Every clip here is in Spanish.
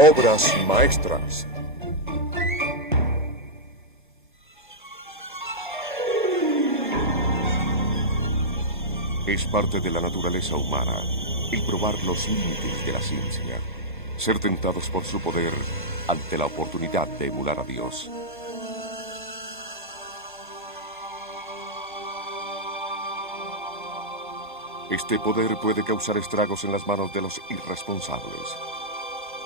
Obras maestras. Es parte de la naturaleza humana el probar los límites de la ciencia, ser tentados por su poder ante la oportunidad de emular a Dios. Este poder puede causar estragos en las manos de los irresponsables.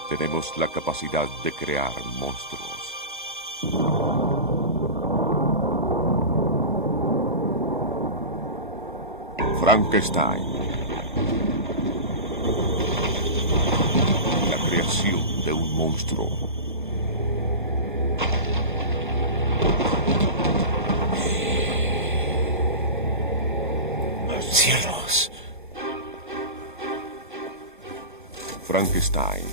Tenemos la capacidad de crear monstruos. Frankenstein. La creación de un monstruo. ¡Cielos! Frankenstein.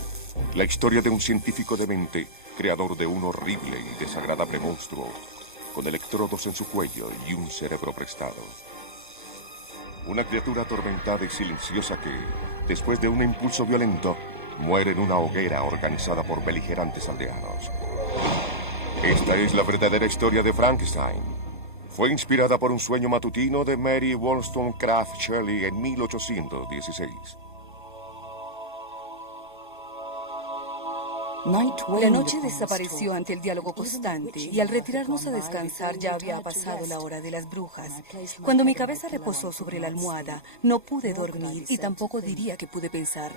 La historia de un científico demente, creador de un horrible y desagradable monstruo, con electrodos en su cuello y un cerebro prestado. Una criatura atormentada y silenciosa que, después de un impulso violento, muere en una hoguera organizada por beligerantes aldeanos. Esta es la verdadera historia de Frankenstein. Fue inspirada por un sueño matutino de Mary Wollstonecraft Shelley en 1816. La noche desapareció ante el diálogo constante y al retirarnos a descansar ya había pasado la hora de las brujas. Cuando mi cabeza reposó sobre la almohada, no pude dormir y tampoco diría que pude pensar.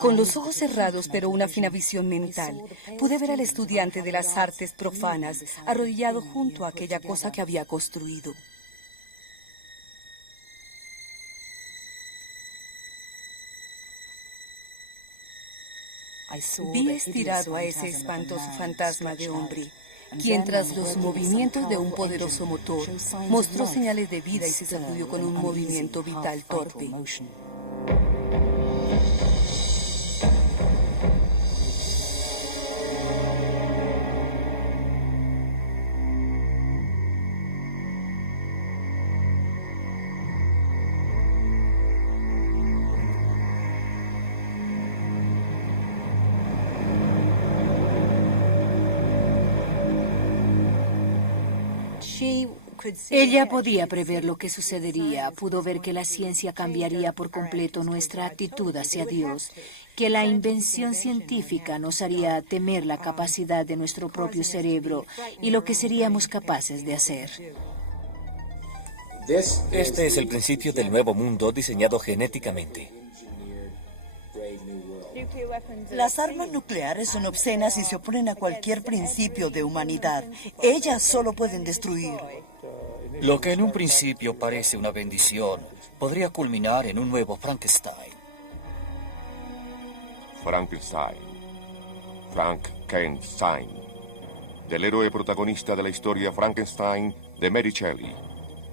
Con los ojos cerrados, pero una fina visión mental, pude ver al estudiante de las artes profanas arrodillado junto a aquella cosa que había construido. Vi estirado a ese espantoso fantasma de hombre, quien tras los movimientos de un poderoso motor, mostró señales de vida y se sacudió con un movimiento vital torpe. Ella podía prever lo que sucedería, pudo ver que la ciencia cambiaría por completo nuestra actitud hacia Dios, que la invención científica nos haría temer la capacidad de nuestro propio cerebro y lo que seríamos capaces de hacer. Este es el principio del nuevo mundo diseñado genéticamente. Las armas nucleares son obscenas y se oponen a cualquier principio de humanidad. Ellas solo pueden destruir. Lo que en un principio parece una bendición podría culminar en un nuevo Frankenstein. Frankenstein. Frank Kenstein. Del héroe protagonista de la historia Frankenstein de Mary Shelley.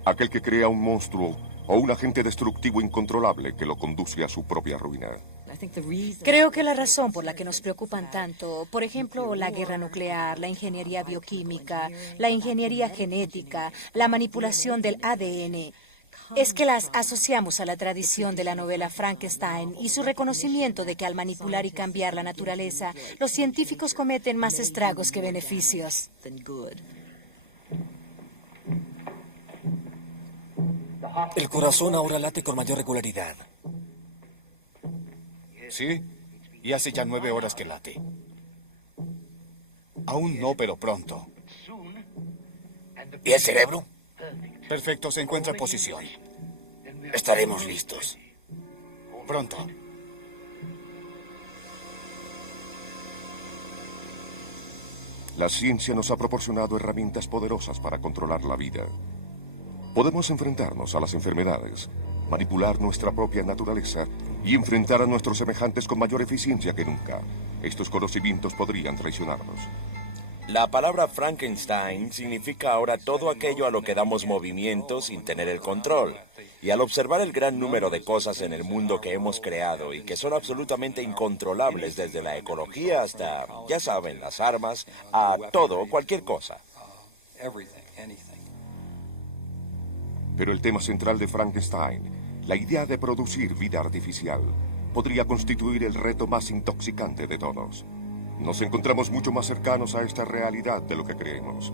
Aquel que crea un monstruo o un agente destructivo incontrolable que lo conduce a su propia ruina. Creo que la razón por la que nos preocupan tanto, por ejemplo, la guerra nuclear, la ingeniería bioquímica, la ingeniería genética, la manipulación del ADN, es que las asociamos a la tradición de la novela Frankenstein y su reconocimiento de que al manipular y cambiar la naturaleza, los científicos cometen más estragos que beneficios. El corazón ahora late con mayor regularidad. Sí, y hace ya 9 horas que late. Aún no, pero pronto. ¿Y el cerebro? Perfecto, se encuentra en posición. Estaremos listos. Pronto. La ciencia nos ha proporcionado herramientas poderosas para controlar la vida. Podemos enfrentarnos a las enfermedades, manipular nuestra propia naturaleza y enfrentar a nuestros semejantes con mayor eficiencia que nunca. Estos conocimientos podrían traicionarnos. La palabra Frankenstein significa ahora todo aquello a lo que damos movimiento sin tener el control. Y al observar el gran número de cosas en el mundo que hemos creado y que son absolutamente incontrolables, desde la ecología hasta, ya saben, las armas, a todo, cualquier cosa. Pero el tema central de Frankenstein, la idea de producir vida artificial, podría constituir el reto más intoxicante de todos. Nos encontramos mucho más cercanos a esta realidad de lo que creemos.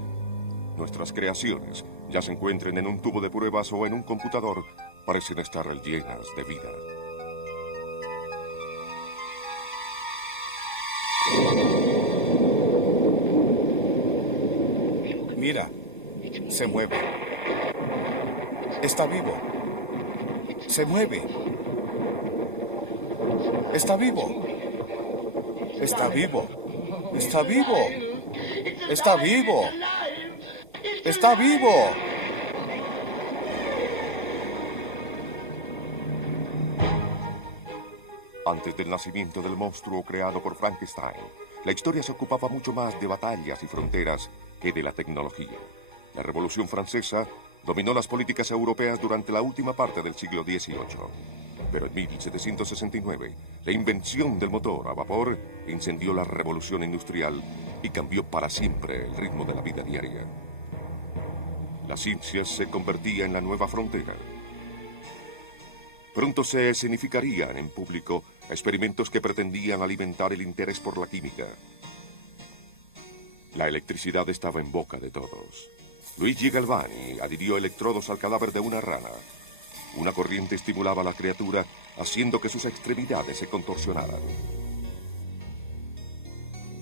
Nuestras creaciones, ya se encuentren en un tubo de pruebas o en un computador, parecen estar llenas de vida. Mira, se mueve. Está vivo. Se mueve. Está vivo. Está vivo. Está vivo. Está vivo. Está vivo. Antes del nacimiento del monstruo creado por Frankenstein, la historia se ocupaba mucho más de batallas y fronteras que de la tecnología. La Revolución Francesa dominó las políticas europeas durante la última parte del siglo XVIII. Pero en 1769, la invención del motor a vapor incendió la revolución industrial y cambió para siempre el ritmo de la vida diaria. La ciencia se convertía en la nueva frontera. Pronto se escenificarían en público experimentos que pretendían alimentar el interés por la química. La electricidad estaba en boca de todos. Luigi Galvani adhirió electrodos al cadáver de una rana. Una corriente estimulaba a la criatura, haciendo que sus extremidades se contorsionaran.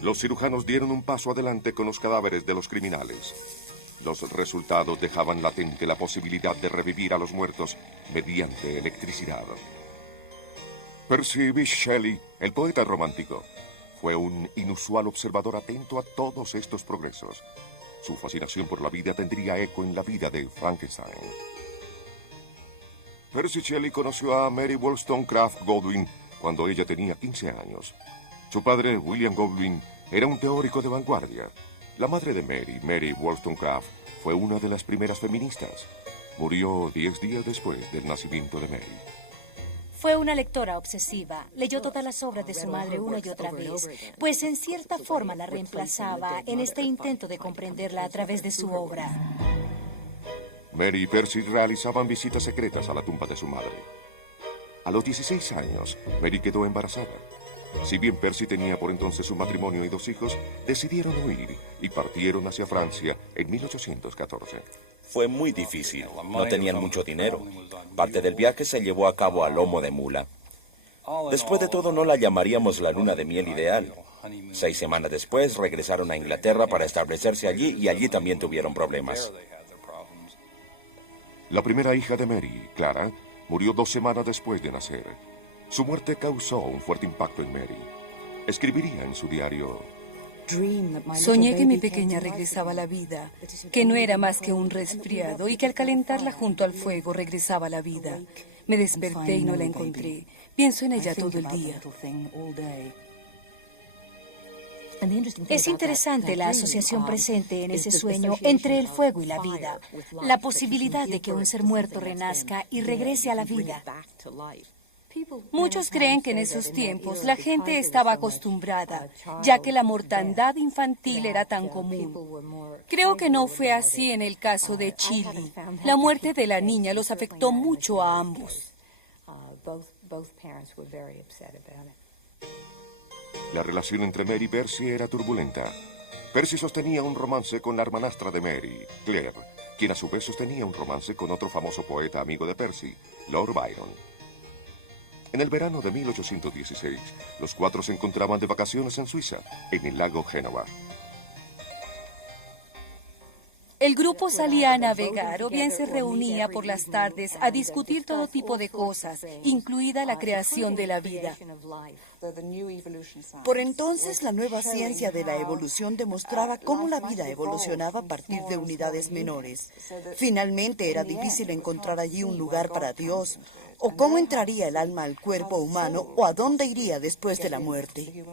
Los cirujanos dieron un paso adelante con los cadáveres de los criminales. Los resultados dejaban latente la posibilidad de revivir a los muertos mediante electricidad. Percy Bysshe Shelley, el poeta romántico, fue un inusual observador atento a todos estos progresos. Su fascinación por la vida tendría eco en la vida de Frankenstein. Percy Shelley conoció a Mary Wollstonecraft Godwin cuando ella tenía 15 años. Su padre, William Godwin, era un teórico de vanguardia. La madre de Mary Wollstonecraft, fue una de las primeras feministas. Murió 10 días después del nacimiento de Mary. Fue una lectora obsesiva. Leyó todas las obras de su madre una y otra vez, pues en cierta forma la reemplazaba en este intento de comprenderla a través de su obra. Mary y Percy realizaban visitas secretas a la tumba de su madre. A los 16 años, Mary quedó embarazada. Si bien Percy tenía por entonces un matrimonio y 2 hijos, decidieron huir y partieron hacia Francia en 1814. Fue muy difícil. No tenían mucho dinero. Parte del viaje se llevó a cabo a lomo de mula. Después de todo, no la llamaríamos la luna de miel ideal. 6 semanas después, regresaron a Inglaterra para establecerse allí y allí también tuvieron problemas. La primera hija de Mary, Clara, murió 2 semanas después de nacer. Su muerte causó un fuerte impacto en Mary. Escribiría en su diario: Soñé que mi pequeña regresaba a la vida, que no era más que un resfriado y que al calentarla junto al fuego regresaba a la vida. Me desperté y no la encontré. Pienso en ella todo el día. Es interesante la asociación presente en ese sueño entre el fuego y la vida, la posibilidad de que un ser muerto renazca y regrese a la vida. Muchos creen que en esos tiempos la gente estaba acostumbrada, ya que la mortandad infantil era tan común. Creo que no fue así en el caso de Chili. La muerte de la niña los afectó mucho a ambos. La relación entre Mary y Percy era turbulenta. Percy sostenía un romance con la hermanastra de Mary, Claire, quien a su vez sostenía un romance con otro famoso poeta amigo de Percy, Lord Byron. En el verano de 1816, los 4 se encontraban de vacaciones en Suiza, en el lago Génova. El grupo salía a navegar o bien se reunía por las tardes a discutir todo tipo de cosas, incluida la creación de la vida. Por entonces, la nueva ciencia de la evolución demostraba cómo la vida evolucionaba a partir de unidades menores. Finalmente, era difícil encontrar allí un lugar para Dios, o cómo entraría el alma al cuerpo humano, o a dónde iría después de la muerte.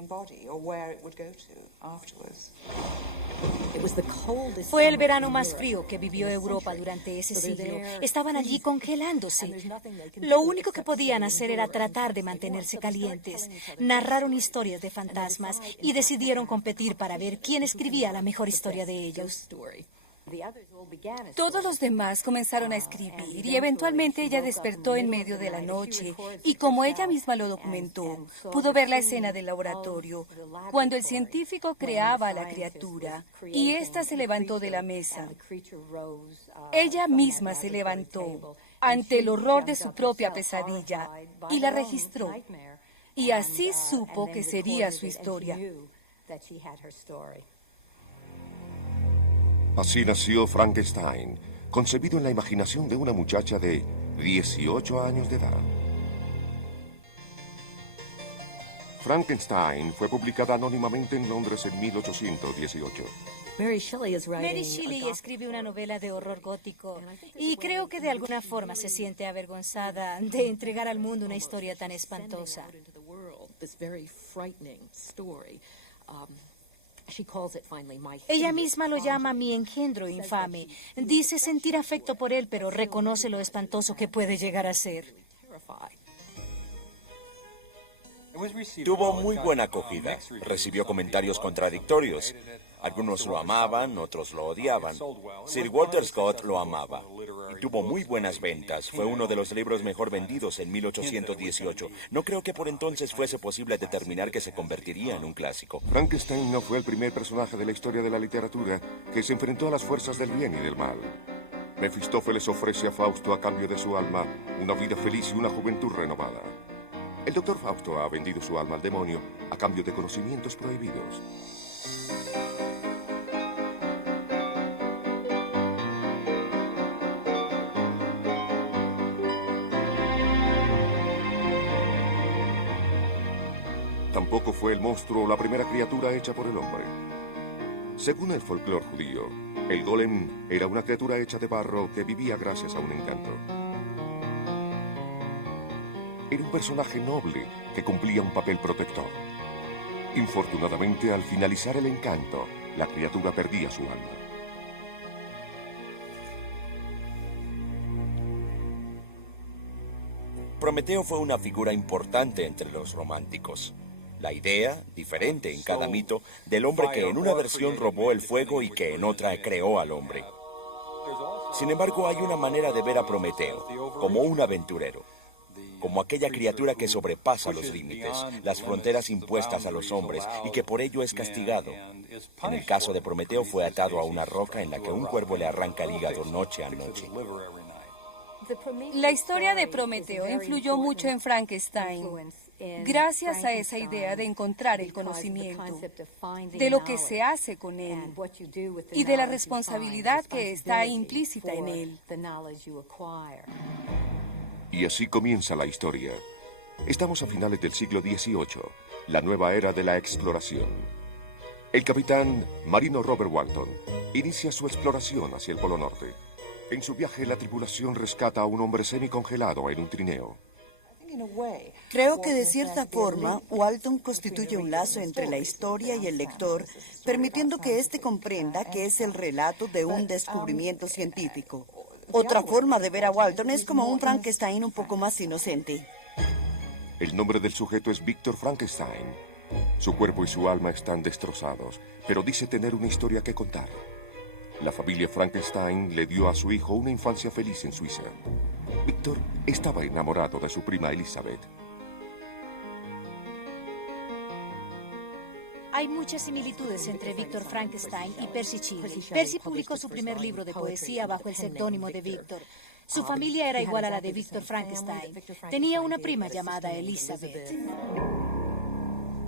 Fue el verano más frío que vivió Europa durante ese siglo. Estaban allí congelándose. Lo único que podían hacer era tratar de mantenerse calientes. Narraron historias de fantasmas y decidieron competir para ver quién escribía la mejor historia de ellos. Todos los demás comenzaron a escribir y eventualmente ella despertó en medio de la noche y como ella misma lo documentó, pudo ver la escena del laboratorio, cuando el científico creaba a la criatura y ésta se levantó de la mesa. Ella misma se levantó ante el horror de su propia pesadilla y la registró. Y así supo que sería su historia. Así nació Frankenstein, concebido en la imaginación de una muchacha de 18 años de edad. Frankenstein fue publicada anónimamente en Londres en 1818. Mary Shelley escribe una novela de horror gótico y creo que de alguna forma se siente avergonzada de entregar al mundo una historia tan espantosa. Ella misma lo llama mi engendro infame. Dice sentir afecto por él, pero reconoce lo espantoso que puede llegar a ser. Tuvo muy buena acogida. Recibió comentarios contradictorios. Algunos lo amaban, otros lo odiaban. Sir Walter Scott lo amaba. Y tuvo muy buenas ventas. Fue uno de los libros mejor vendidos en 1818. No creo que por entonces fuese posible determinar que se convertiría en un clásico. Frankenstein no fue el primer personaje de la historia de la literatura que se enfrentó a las fuerzas del bien y del mal. Mefistófeles ofrece a Fausto a cambio de su alma una vida feliz y una juventud renovada. El doctor Fausto ha vendido su alma al demonio a cambio de conocimientos prohibidos. Tampoco fue el monstruo la primera criatura hecha por el hombre. Según el folclore judío, el golem era una criatura hecha de barro que vivía gracias a un encanto. Era un personaje noble que cumplía un papel protector. Infortunadamente, al finalizar el encanto, la criatura perdía su alma. Prometeo fue una figura importante entre los románticos. La idea, diferente en cada mito, del hombre que en una versión robó el fuego y que en otra creó al hombre. Sin embargo, hay una manera de ver a Prometeo, como un aventurero, como aquella criatura que sobrepasa los límites, las fronteras impuestas a los hombres y que por ello es castigado. En el caso de Prometeo fue atado a una roca en la que un cuervo le arranca el hígado noche a noche. La historia de Prometeo influyó mucho en Frankenstein, gracias a esa idea de encontrar el conocimiento, de lo que se hace con él y de la responsabilidad que está implícita en él. Y así comienza la historia. Estamos a finales del siglo XVIII, la nueva era de la exploración. El capitán marino Robert Walton inicia su exploración hacia el Polo Norte. En su viaje, la tripulación rescata a un hombre semicongelado en un trineo. Creo que de cierta forma, Walton constituye un lazo entre la historia y el lector, permitiendo que éste comprenda que es el relato de un descubrimiento científico. Otra forma de ver a Walton es como un Frankenstein un poco más inocente. El nombre del sujeto es Víctor Frankenstein. Su cuerpo y su alma están destrozados, pero dice tener una historia que contar. La familia Frankenstein le dio a su hijo una infancia feliz en Suiza. Víctor estaba enamorado de su prima Elizabeth. Hay muchas similitudes entre Víctor Frankenstein y Percy Shelley. Percy publicó su primer libro de poesía bajo el seudónimo de Víctor. Su familia era igual a la de Víctor Frankenstein. Tenía una prima llamada Elizabeth.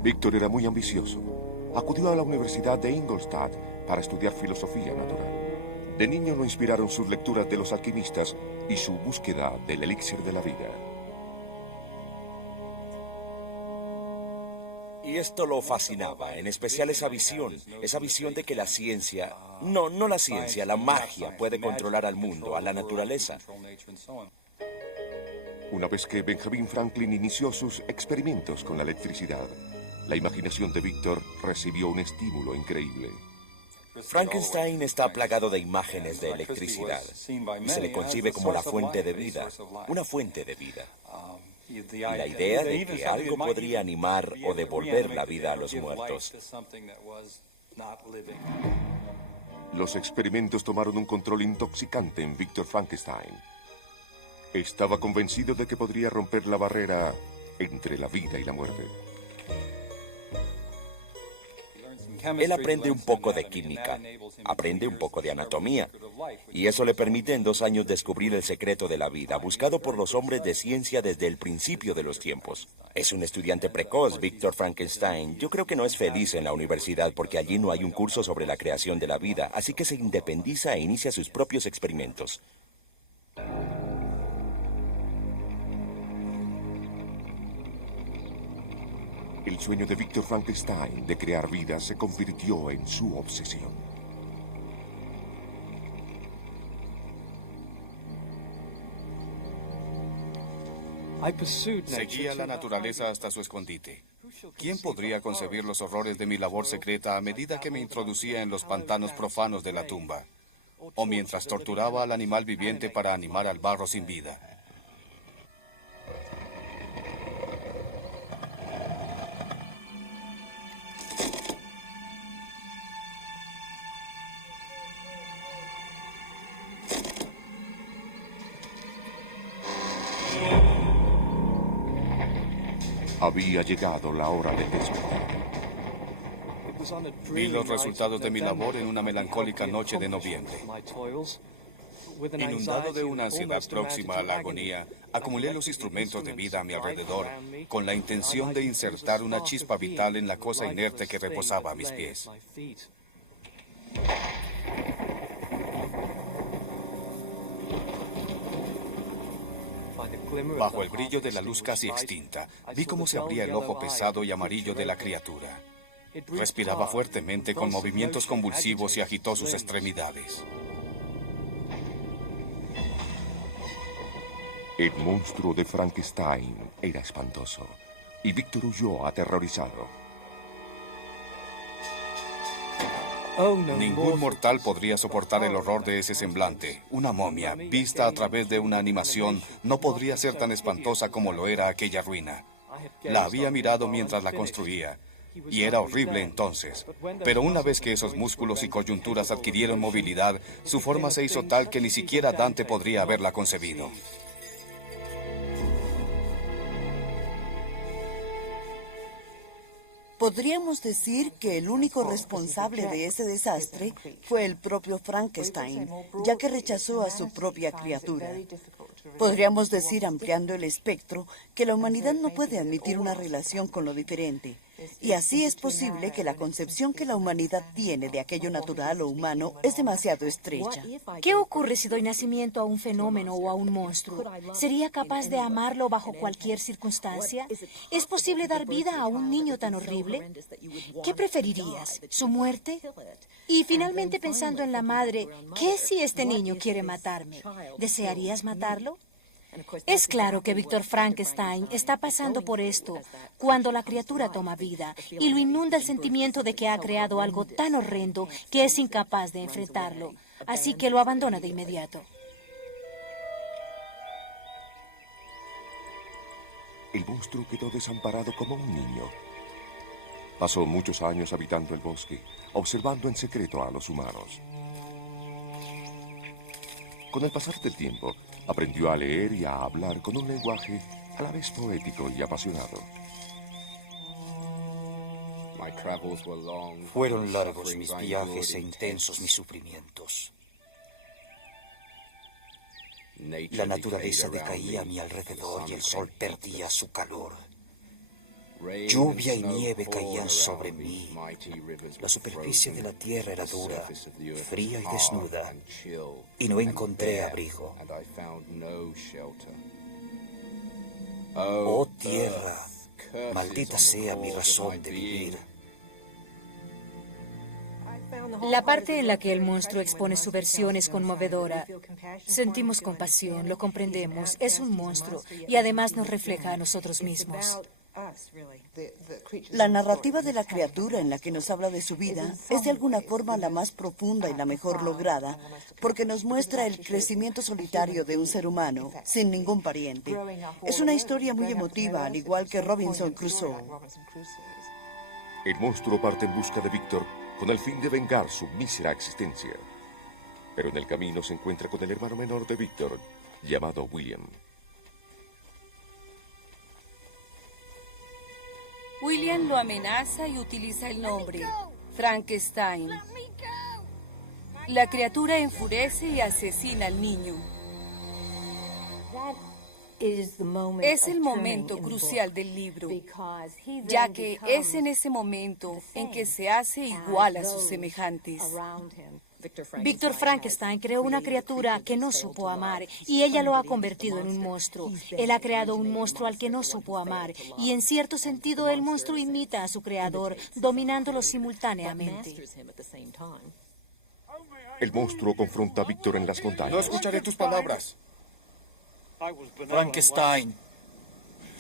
Víctor era muy ambicioso. Acudió a la Universidad de Ingolstadt para estudiar filosofía natural. De niño lo inspiraron sus lecturas de los alquimistas y su búsqueda del elixir de la vida. Y esto lo fascinaba, en especial esa visión de que la ciencia, no la ciencia, la magia puede controlar al mundo, a la naturaleza. Una vez que Benjamin Franklin inició sus experimentos con la electricidad, la imaginación de Víctor recibió un estímulo increíble. Frankenstein está plagado de imágenes de electricidad y se le concibe como la fuente de vida, una fuente de vida. Y la idea de que algo podría animar o devolver la vida a los muertos. Los experimentos tomaron un control intoxicante en Víctor Frankenstein. Estaba convencido de que podría romper la barrera entre la vida y la muerte. Él aprende un poco de química, aprende un poco de anatomía, y eso le permite en 2 años descubrir el secreto de la vida, buscado por los hombres de ciencia desde el principio de los tiempos. Es un estudiante precoz, Víctor Frankenstein. Yo creo que no es feliz en la universidad porque allí no hay un curso sobre la creación de la vida, así que se independiza e inicia sus propios experimentos. El sueño de Víctor Frankenstein de crear vida se convirtió en su obsesión. Seguía la naturaleza hasta su escondite. ¿Quién podría concebir los horrores de mi labor secreta a medida que me introducía en los pantanos profanos de la tumba? O mientras torturaba al animal viviente para animar al barro sin vida. Había llegado la hora de despertar. Vi los resultados de mi labor en una melancólica noche de noviembre. Inundado de una ansiedad próxima a la agonía, acumulé los instrumentos de vida a mi alrededor con la intención de insertar una chispa vital en la cosa inerte que reposaba a mis pies. Bajo el brillo de la luz casi extinta, vi cómo se abría el ojo pesado y amarillo de la criatura. Respiraba fuertemente con movimientos convulsivos y agitó sus extremidades. El monstruo de Frankenstein era espantoso, y Víctor huyó aterrorizado. Ningún mortal podría soportar el horror de ese semblante. Una momia, vista a través de una animación, no podría ser tan espantosa como lo era aquella ruina. La había mirado mientras la construía, y era horrible entonces. Pero una vez que esos músculos y coyunturas adquirieron movilidad, su forma se hizo tal que ni siquiera Dante podría haberla concebido. Podríamos decir que el único responsable de ese desastre fue el propio Frankenstein, ya que rechazó a su propia criatura. Podríamos decir, ampliando el espectro, que la humanidad no puede admitir una relación con lo diferente. Y así es posible que la concepción que la humanidad tiene de aquello natural o humano es demasiado estrecha. ¿Qué ocurre si doy nacimiento a un fenómeno o a un monstruo? ¿Sería capaz de amarlo bajo cualquier circunstancia? ¿Es posible dar vida a un niño tan horrible? ¿Qué preferirías? ¿Su muerte? Y finalmente, pensando en la madre, ¿qué si este niño quiere matarme? ¿Desearías matarlo? Es claro que Víctor Frankenstein está pasando por esto cuando la criatura toma vida y lo inunda el sentimiento de que ha creado algo tan horrendo que es incapaz de enfrentarlo, así que lo abandona de inmediato. El monstruo quedó desamparado como un niño. Pasó muchos años habitando el bosque, observando en secreto a los humanos. Con el pasar del tiempo, aprendió a leer y a hablar con un lenguaje a la vez poético y apasionado. Fueron largos mis viajes e intensos mis sufrimientos. La naturaleza decaía a mi alrededor y el sol perdía su calor. Lluvia y nieve caían sobre mí. La superficie de la tierra era dura, fría y desnuda, y no encontré abrigo. Oh tierra, maldita sea mi razón de vivir. La parte en la que el monstruo expone su versión es conmovedora. Sentimos compasión, lo comprendemos, es un monstruo y además nos refleja a nosotros mismos. La narrativa de la criatura en la que nos habla de su vida es de alguna forma la más profunda y la mejor lograda, porque nos muestra el crecimiento solitario de un ser humano, sin ningún pariente. Es una historia muy emotiva, al igual que Robinson Crusoe. El monstruo parte en busca de Víctor con el fin de vengar su mísera existencia. Pero en el camino se encuentra con el hermano menor de Víctor, llamado William. William lo amenaza y utiliza el nombre Frankenstein. La criatura enfurece y asesina al niño. Es el momento crucial del libro, ya que es en ese momento en que se hace igual a sus semejantes. Víctor Frankenstein creó una criatura que no supo amar y ella lo ha convertido en un monstruo. Él ha creado un monstruo al que no supo amar y en cierto sentido el monstruo imita a su creador, dominándolo simultáneamente. El monstruo confronta a Víctor en las montañas. No escucharé tus palabras. Frankenstein,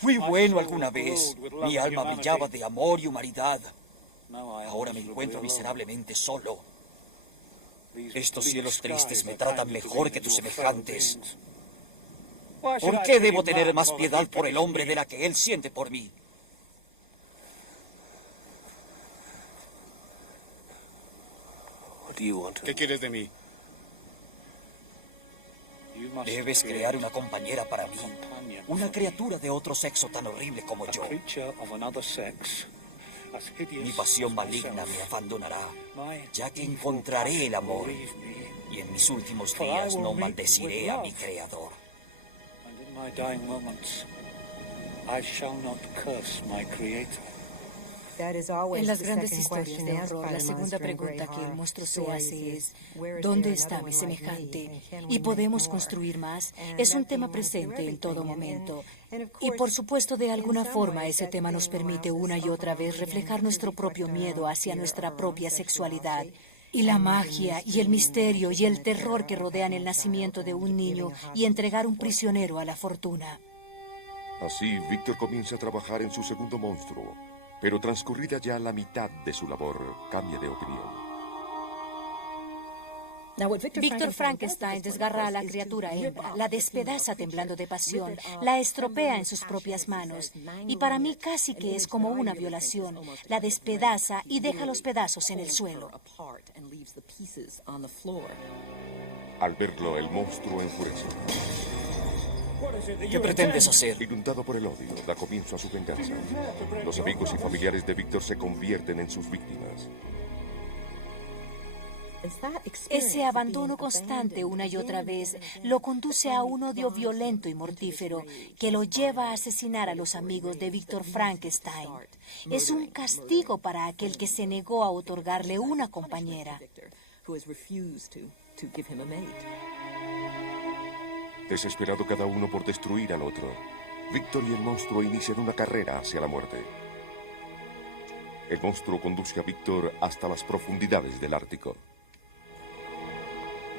fui bueno alguna vez. Mi alma brillaba de amor y humanidad. Ahora me encuentro miserablemente solo. Estos cielos tristes me tratan mejor que tus semejantes. ¿Por qué debo tener más piedad por el hombre de la que él siente por mí? ¿Qué quieres de mí? Debes crear una compañera para mí, una criatura de otro sexo tan horrible como yo. Mi pasión maligna me abandonará, ya que encontraré el amor, y en mis últimos días no maldeciré a mi creador. En las grandes historias de horror, la segunda pregunta que el monstruo se hace es, ¿dónde está mi semejante? ¿Y podemos construir más? Es un tema presente en todo momento. Y por supuesto, de alguna forma, ese tema nos permite una y otra vez reflejar nuestro propio miedo hacia nuestra propia sexualidad. Y la magia, y el misterio, y el terror que rodean el nacimiento de un niño y entregar un prisionero a la fortuna. Así, Víctor comienza a trabajar en su segundo monstruo, pero transcurrida ya la mitad de su labor, cambia de opinión. Víctor Frankenstein desgarra a la criatura hembra, la despedaza temblando de pasión, la estropea en sus propias manos. Y para mí casi que es como una violación. La despedaza y deja los pedazos en el suelo. Al verlo, el monstruo enfurece. ¿Qué pretendes hacer? Inundado por el odio, da comienzo a su venganza. Los amigos y familiares de Víctor se convierten en sus víctimas. Ese abandono constante una y otra vez lo conduce a un odio violento y mortífero que lo lleva a asesinar a los amigos de Víctor Frankenstein. Es un castigo para aquel que se negó a otorgarle una compañera. Desesperado cada uno por destruir al otro, Víctor y el monstruo inician una carrera hacia la muerte. El monstruo conduce a Víctor hasta las profundidades del Ártico.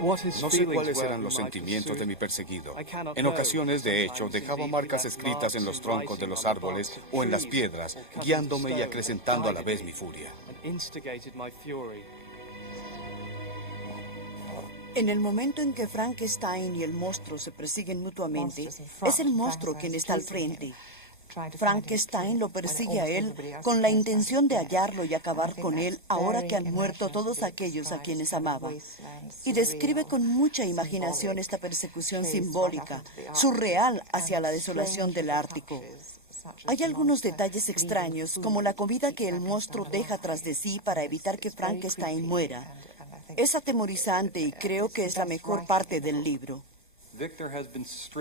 No sé cuáles eran los sentimientos de mi perseguido. En ocasiones, de hecho, dejaba marcas escritas en los troncos de los árboles o en las piedras, guiándome y acrecentando a la vez mi furia. En el momento en que Frankenstein y el monstruo se persiguen mutuamente, es el monstruo quien está al frente. Frankenstein lo persigue a él con la intención de hallarlo y acabar con él ahora que han muerto todos aquellos a quienes amaba. Y describe con mucha imaginación esta persecución simbólica, surreal hacia la desolación del Ártico. Hay algunos detalles extraños, como la comida que el monstruo deja tras de sí para evitar que Frankenstein muera. Es atemorizante y creo que es la mejor parte del libro.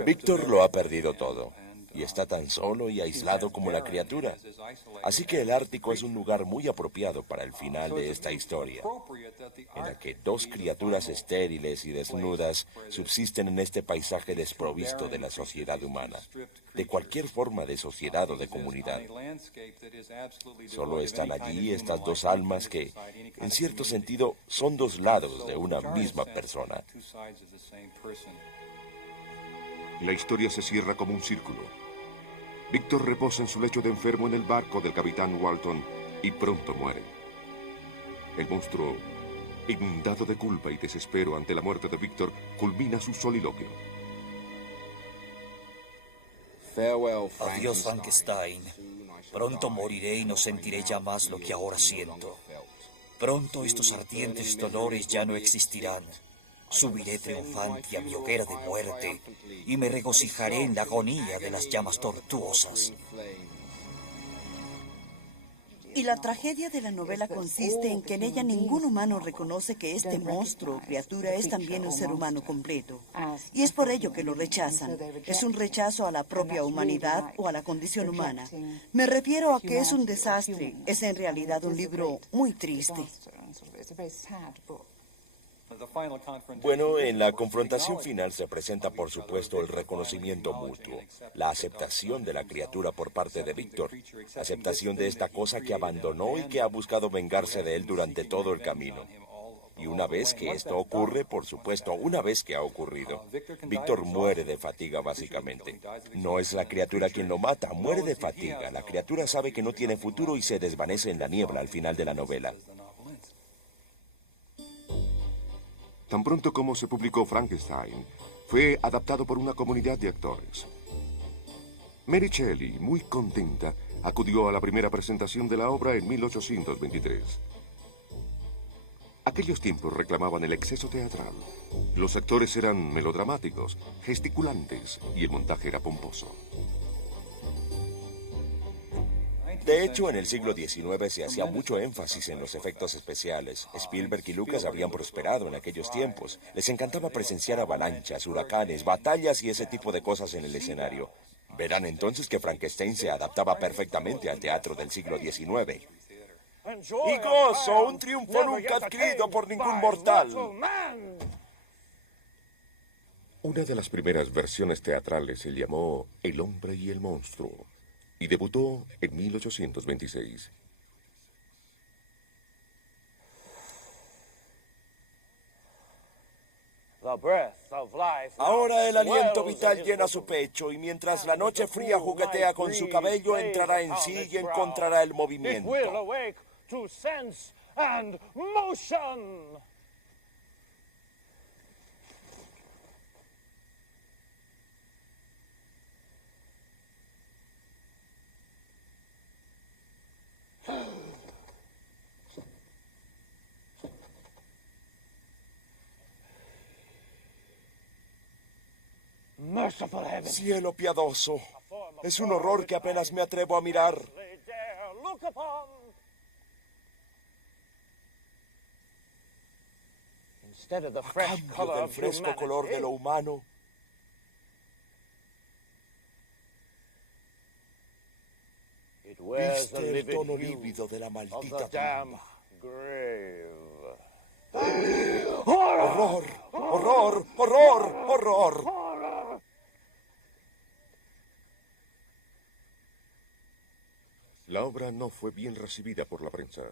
Víctor lo ha perdido todo y está tan solo y aislado como la criatura. Así que el Ártico es un lugar muy apropiado para el final de esta historia, en la que dos criaturas estériles y desnudas subsisten en este paisaje desprovisto de la sociedad humana, de cualquier forma de sociedad o de comunidad. Solo están allí estas dos almas que, en cierto sentido, son dos lados de una misma persona. La historia se cierra como un círculo. Víctor reposa en su lecho de enfermo en el barco del capitán Walton y pronto muere. El monstruo, inundado de culpa y desespero ante la muerte de Víctor, culmina su soliloquio. Adiós, Frankenstein. Pronto moriré y no sentiré ya más lo que ahora siento. Pronto estos ardientes dolores ya no existirán. Subiré triunfante a mi hoguera de muerte y me regocijaré en la agonía de las llamas tortuosas. Y la tragedia de la novela consiste en que en ella ningún humano reconoce que este monstruo o criatura es también un ser humano completo. Y es por ello que lo rechazan. Es un rechazo a la propia humanidad o a la condición humana. Me refiero a que es un desastre. Es en realidad un libro muy triste. Bueno, en la confrontación final se presenta, por supuesto, el reconocimiento mutuo, la aceptación de la criatura por parte de Víctor, aceptación de esta cosa que abandonó y que ha buscado vengarse de él durante todo el camino. Y una vez que esto ocurre, por supuesto, una vez que ha ocurrido, Víctor muere de fatiga, básicamente. No es la criatura quien lo mata, muere de fatiga. La criatura sabe que no tiene futuro y se desvanece en la niebla al final de la novela. Tan pronto como se publicó Frankenstein, fue adaptado por una comunidad de actores. Mary Shelley, muy contenta, acudió a la primera presentación de la obra en 1823. Aquellos tiempos reclamaban el exceso teatral. Los actores eran melodramáticos, gesticulantes, y el montaje era pomposo. De hecho, en el siglo XIX se hacía mucho énfasis en los efectos especiales. Spielberg y Lucas habían prosperado en aquellos tiempos. Les encantaba presenciar avalanchas, huracanes, batallas y ese tipo de cosas en el escenario. Verán entonces que Frankenstein se adaptaba perfectamente al teatro del siglo XIX. Y gozo, un triunfo nunca adquirido por ningún mortal. Una de las primeras versiones teatrales se llamó El hombre y el monstruo y debutó en 1826. Ahora el aliento vital llena su pecho y mientras la noche fría juguetea con su cabello, entrará en sí y encontrará el movimiento. Cielo piadoso, es un horror que apenas me atrevo a mirar. A cambio del fresco color de lo humano, viste el tono lívido de la maldita tumba. ¡Horror! ¡Horror! ¡Horror! ¡Horror! La obra no fue bien recibida por la prensa.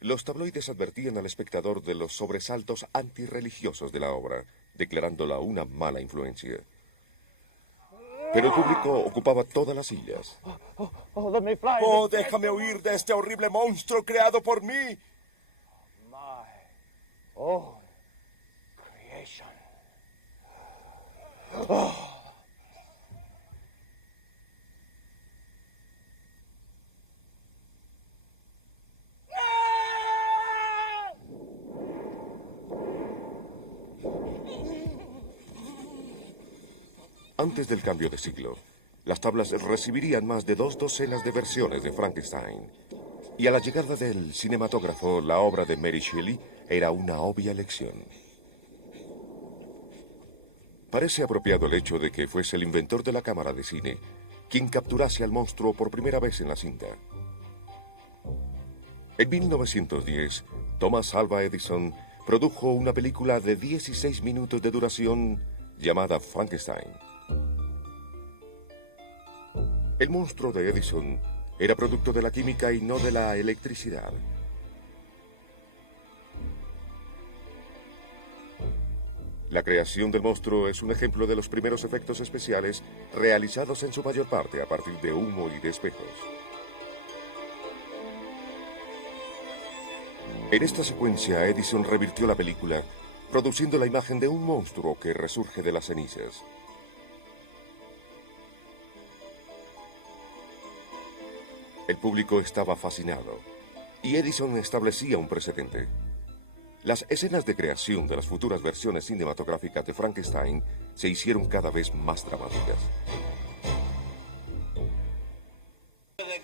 Los tabloides advertían al espectador de los sobresaltos antirreligiosos de la obra, declarándola una mala influencia. Pero el público ocupaba todas las sillas. ¡Oh, déjame huir de este horrible monstruo creado por mí! Antes del cambio de siglo, las tablas recibirían más de 2 docenas de versiones de Frankenstein. Y a la llegada del cinematógrafo, la obra de Mary Shelley era una obvia elección. Parece apropiado el hecho de que fuese el inventor de la cámara de cine quien capturase al monstruo por primera vez en la cinta. En 1910, Thomas Alva Edison produjo una película de 16 minutos de duración llamada Frankenstein. El monstruo de Edison era producto de la química y no de la electricidad. La creación del monstruo es un ejemplo de los primeros efectos especiales realizados en su mayor parte a partir de humo y de espejos. En esta secuencia, Edison revirtió la película, produciendo la imagen de un monstruo que resurge de las cenizas. El público estaba fascinado. y Edison establecía un precedente. Las escenas de creación de las futuras versiones cinematográficas de Frankenstein se hicieron cada vez más dramáticas.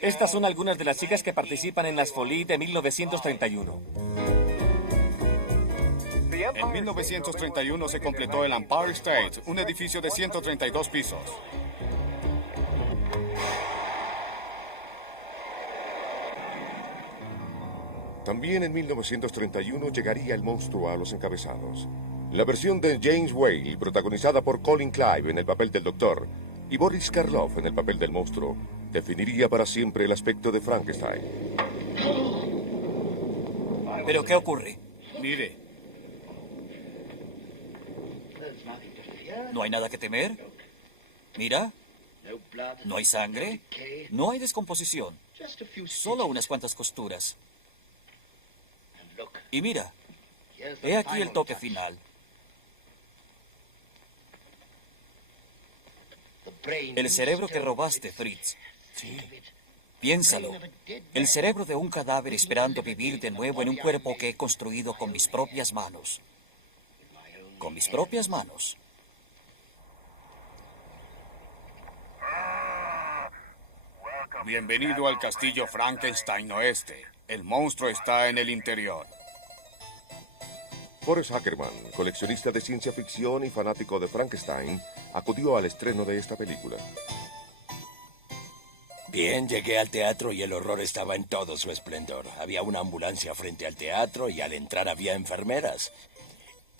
Estas son algunas de las chicas que participan en las Folies de 1931. En 1931 se completó el Empire State, un edificio de 132 pisos. También en 1931 llegaría el monstruo a los encabezados. La versión de James Whale, protagonizada por Colin Clive en el papel del Doctor y Boris Karloff en el papel del monstruo, definiría para siempre el aspecto de Frankenstein. ¿Pero qué ocurre? Mire, ¿No hay nada que temer? Mira, no hay sangre, no hay descomposición, solo unas cuantas costuras. Y mira, he aquí el toque final. El cerebro que robaste, Fritz. Sí. Piénsalo. El cerebro de un cadáver esperando vivir de nuevo en un cuerpo que he construido con mis propias manos. Con mis propias manos. bienvenido al castillo Frankenstein Oeste. El monstruo está en el interior. Forrest Ackerman, coleccionista de ciencia ficción y fanático de Frankenstein, acudió al estreno de esta película. Bien, llegué al teatro y el horror estaba en todo su esplendor. Había una ambulancia frente al teatro y al entrar había enfermeras.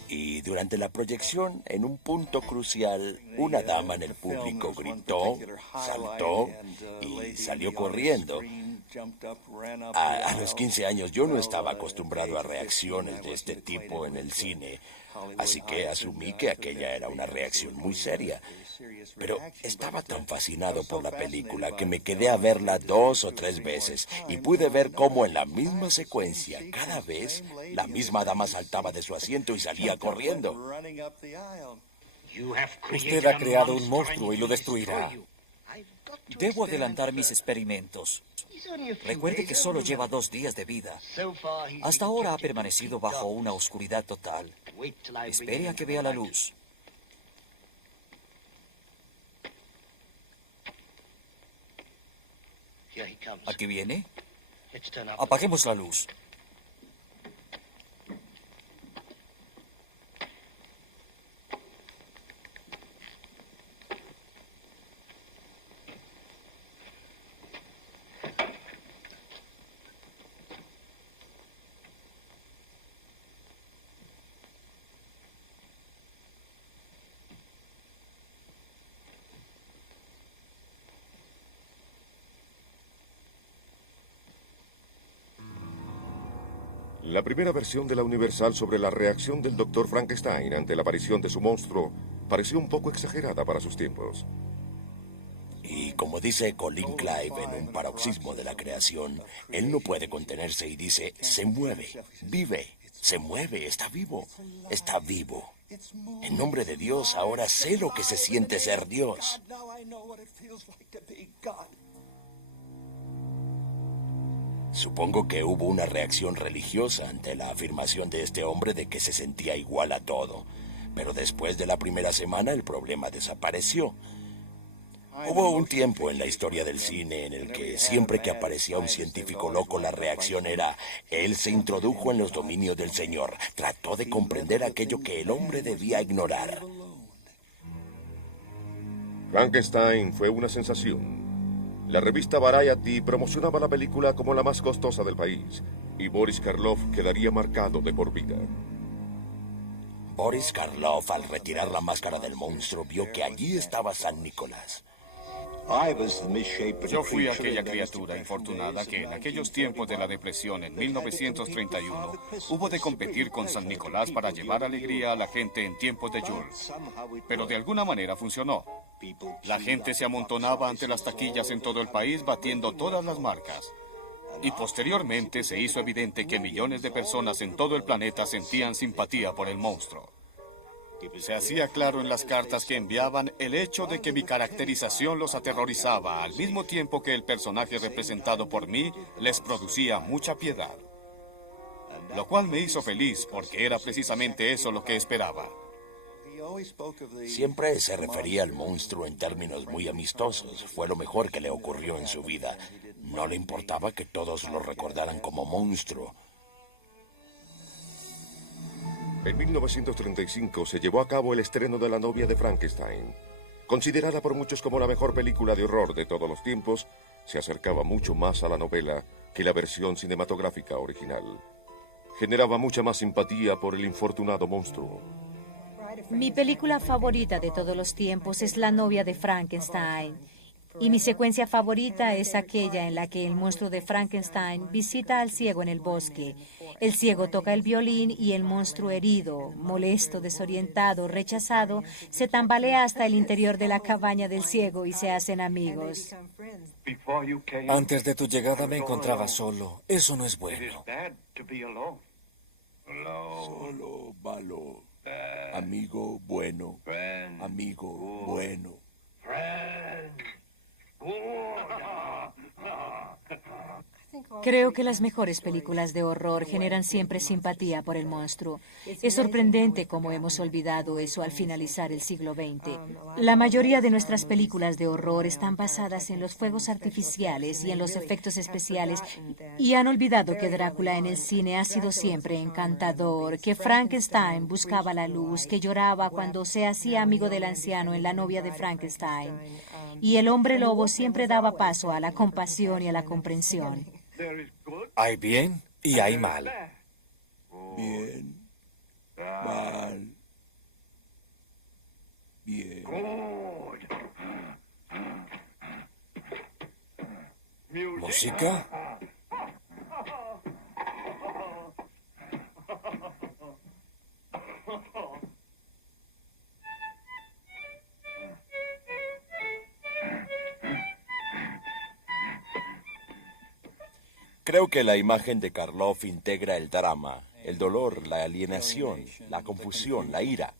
Y durante la proyección, en un punto crucial, una dama en el público gritó, saltó y salió corriendo. A los 15 años yo no estaba acostumbrado a reacciones de este tipo en el cine, así que asumí que aquella era una reacción muy seria. Pero estaba tan fascinado por la película que me quedé a verla 2 o 3 veces y pude ver cómo en la misma secuencia, cada vez, la misma dama saltaba de su asiento y salía corriendo. Usted ha creado un monstruo y lo destruirá. Debo adelantar mis experimentos. Recuerde que solo lleva 2 días de vida. Hasta ahora ha permanecido bajo una oscuridad total. Espere a que vea la luz. ¿Aquí viene? Apaguemos la luz. La primera versión de la Universal sobre la reacción del Dr. Frankenstein ante la aparición de su monstruo pareció un poco exagerada para sus tiempos. Y como dice Colin Clive en un paroxismo de la creación, él no puede contenerse y dice, se mueve, vive, se mueve, está vivo, está vivo. En nombre de Dios, ahora sé lo que se siente ser Dios. Supongo que hubo una reacción religiosa ante la afirmación de este hombre de que se sentía igual a todo. Pero después de la primera semana el problema desapareció. Hubo un tiempo en la historia del cine en el que siempre que aparecía un científico loco la reacción era: él se introdujo en los dominios del Señor, trató de comprender aquello que el hombre debía ignorar. Frankenstein fue una sensación. La revista Variety promocionaba la película como la más costosa del país, y Boris Karloff quedaría marcado de por vida. Boris Karloff, al retirar la máscara del monstruo, vio que allí estaba San Nicolás. Yo fui aquella criatura infortunada que en aquellos tiempos de la depresión en 1931 hubo de competir con San Nicolás para llevar alegría a la gente en tiempos de Yule. Pero de alguna manera funcionó. La gente se amontonaba ante las taquillas en todo el país batiendo todas las marcas. Y posteriormente se hizo evidente que millones de personas en todo el planeta sentían simpatía por el monstruo. Se hacía claro en las cartas que enviaban el hecho de que mi caracterización los aterrorizaba, al mismo tiempo que el personaje representado por mí les producía mucha piedad. Lo cual me hizo feliz porque era precisamente eso lo que esperaba. Siempre se refería al monstruo en términos muy amistosos. Fue lo mejor que le ocurrió en su vida. No le importaba que todos lo recordaran como monstruo. En 1935 se llevó a cabo el estreno de La novia de Frankenstein. Considerada por muchos como la mejor película de horror de todos los tiempos, se acercaba mucho más a la novela que la versión cinematográfica original. Generaba mucha más simpatía por el infortunado monstruo. Mi película favorita de todos los tiempos es La novia de Frankenstein. Y mi secuencia favorita es aquella en la que el monstruo de Frankenstein visita al ciego en el bosque. El ciego toca el violín y el monstruo herido, molesto, desorientado, rechazado, se tambalea hasta el interior de la cabaña del ciego y se hacen amigos. Antes de tu llegada me encontraba solo. Eso no es bueno. Solo, malo. Amigo bueno. Amigo bueno. Creo que las mejores películas de horror generan siempre simpatía por el monstruo. Es sorprendente cómo hemos olvidado eso al finalizar el siglo XX. La mayoría de nuestras películas de horror están basadas en los fuegos artificiales y en los efectos especiales y han olvidado que Drácula en el cine ha sido siempre encantador, que Frankenstein buscaba la luz, que lloraba cuando se hacía amigo del anciano en La novia de Frankenstein. Y el hombre lobo siempre daba paso a la compasión y a la comprensión. Hay bien y hay mal. Bien. Mal. Bien. ¿Música? Creo que la imagen de Karloff integra el drama, el dolor, la alienación, la confusión, la ira.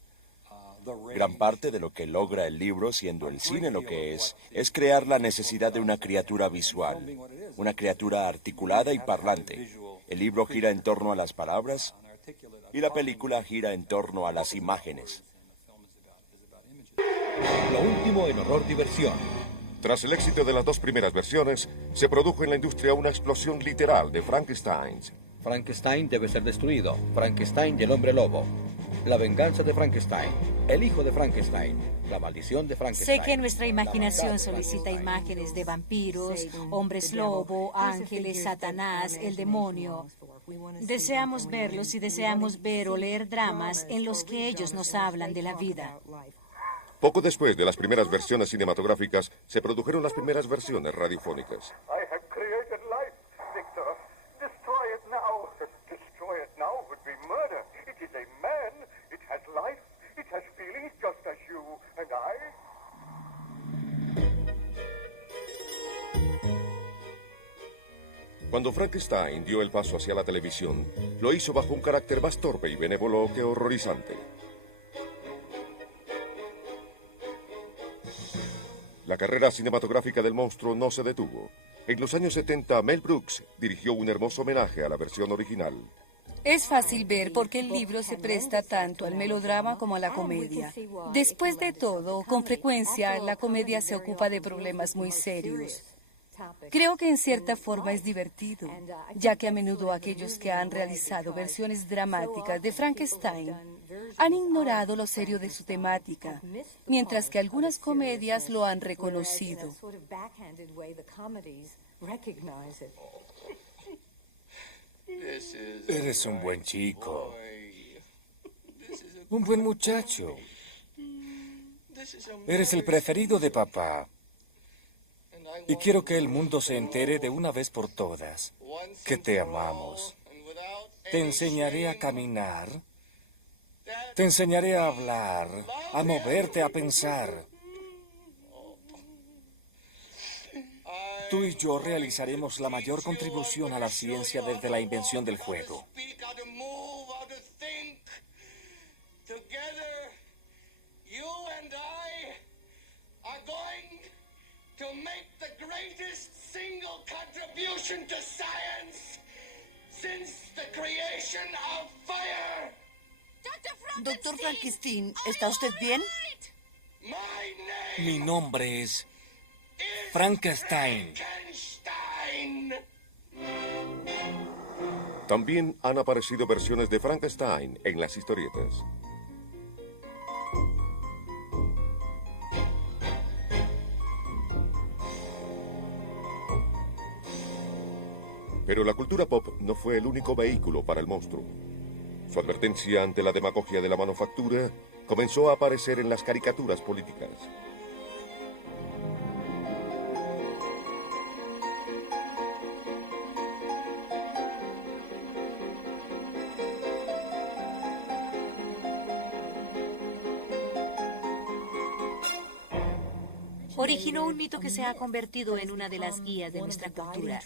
Gran parte de lo que logra el libro, siendo el cine lo que es crear la necesidad de una criatura visual, una criatura articulada y parlante. El libro gira en torno a las palabras y la película gira en torno a las imágenes. Lo último en horror diversión. Tras el éxito de las dos primeras versiones, se produjo en la industria una explosión literal de Frankensteins. Frankenstein debe ser destruido. Frankenstein y el hombre lobo. La venganza de Frankenstein. El hijo de Frankenstein. La maldición de Frankenstein. Sé que nuestra imaginación solicita imágenes de vampiros, hombres lobo, ángeles, Satanás, el demonio. Deseamos verlos y deseamos ver o leer dramas en los que ellos nos hablan de la vida. Poco después de las primeras versiones cinematográficas, se produjeron las primeras versiones radiofónicas. Cuando Frankenstein dio el paso hacia la televisión, lo hizo bajo un carácter más torpe y benévolo que horrorizante. La carrera cinematográfica del monstruo no se detuvo. En los años 70, Mel Brooks dirigió un hermoso homenaje a la versión original. Es fácil ver por qué el libro se presta tanto al melodrama como a la comedia. Después de todo, con frecuencia, la comedia se ocupa de problemas muy serios. Creo que en cierta forma es divertido, ya que a menudo aquellos que han realizado versiones dramáticas de Frankenstein han ignorado lo serio de su temática, mientras que algunas comedias lo han reconocido. Eres un buen chico. Un buen muchacho. Eres el preferido de papá. Y quiero que el mundo se entere de una vez por todas que te amamos. Te enseñaré a caminar. Te enseñaré a hablar, a moverte, a pensar. Tú y yo realizaremos la mayor contribución a la ciencia desde la invención del juego. Doctor Frankenstein, ¿está usted bien? Mi nombre es Frankenstein. También han aparecido versiones de Frankenstein en las historietas. Pero la cultura pop no fue el único vehículo para el monstruo. Su advertencia ante la demagogia de la manufactura comenzó a aparecer en las caricaturas políticas. Originó un mito que se ha convertido en una de las guías de nuestra cultura.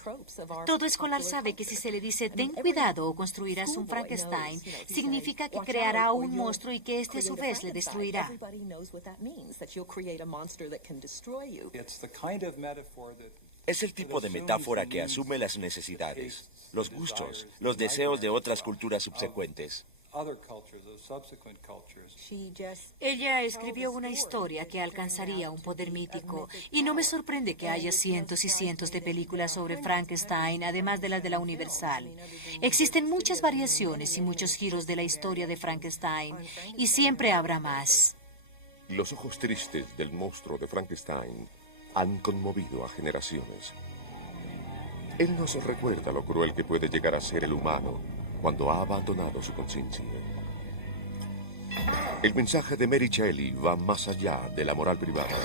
Todo escolar sabe que si se le dice ten cuidado o construirás un Frankenstein, significa que creará un monstruo y que éste a su vez le destruirá. Es el tipo de metáfora que asume las necesidades, los gustos, los deseos de otras culturas subsecuentes. Ella escribió una historia que alcanzaría un poder mítico, y no me sorprende que haya cientos y cientos de películas sobre Frankenstein, además de las de la Universal. Existen muchas variaciones y muchos giros de la historia de Frankenstein, y siempre habrá más. Los ojos tristes del monstruo de Frankenstein han conmovido a generaciones. Él nos recuerda lo cruel que puede llegar a ser el humano cuando ha abandonado su conciencia. El mensaje de Mary Shelley va más allá de la moral privada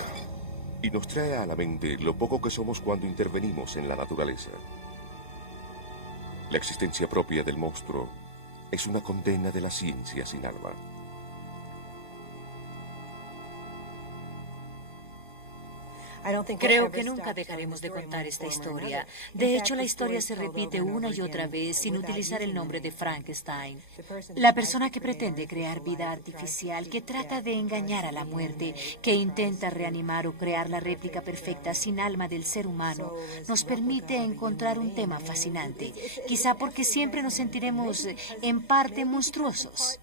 y nos trae a la mente lo poco que somos cuando intervenimos en la naturaleza. La existencia propia del monstruo es una condena de la ciencia sin alma. Creo que nunca dejaremos de contar esta historia. De hecho, la historia se repite una y otra vez sin utilizar el nombre de Frankenstein. La persona que pretende crear vida artificial, que trata de engañar a la muerte, que intenta reanimar o crear la réplica perfecta sin alma del ser humano, nos permite encontrar un tema fascinante. Quizá porque siempre nos sentiremos en parte monstruosos.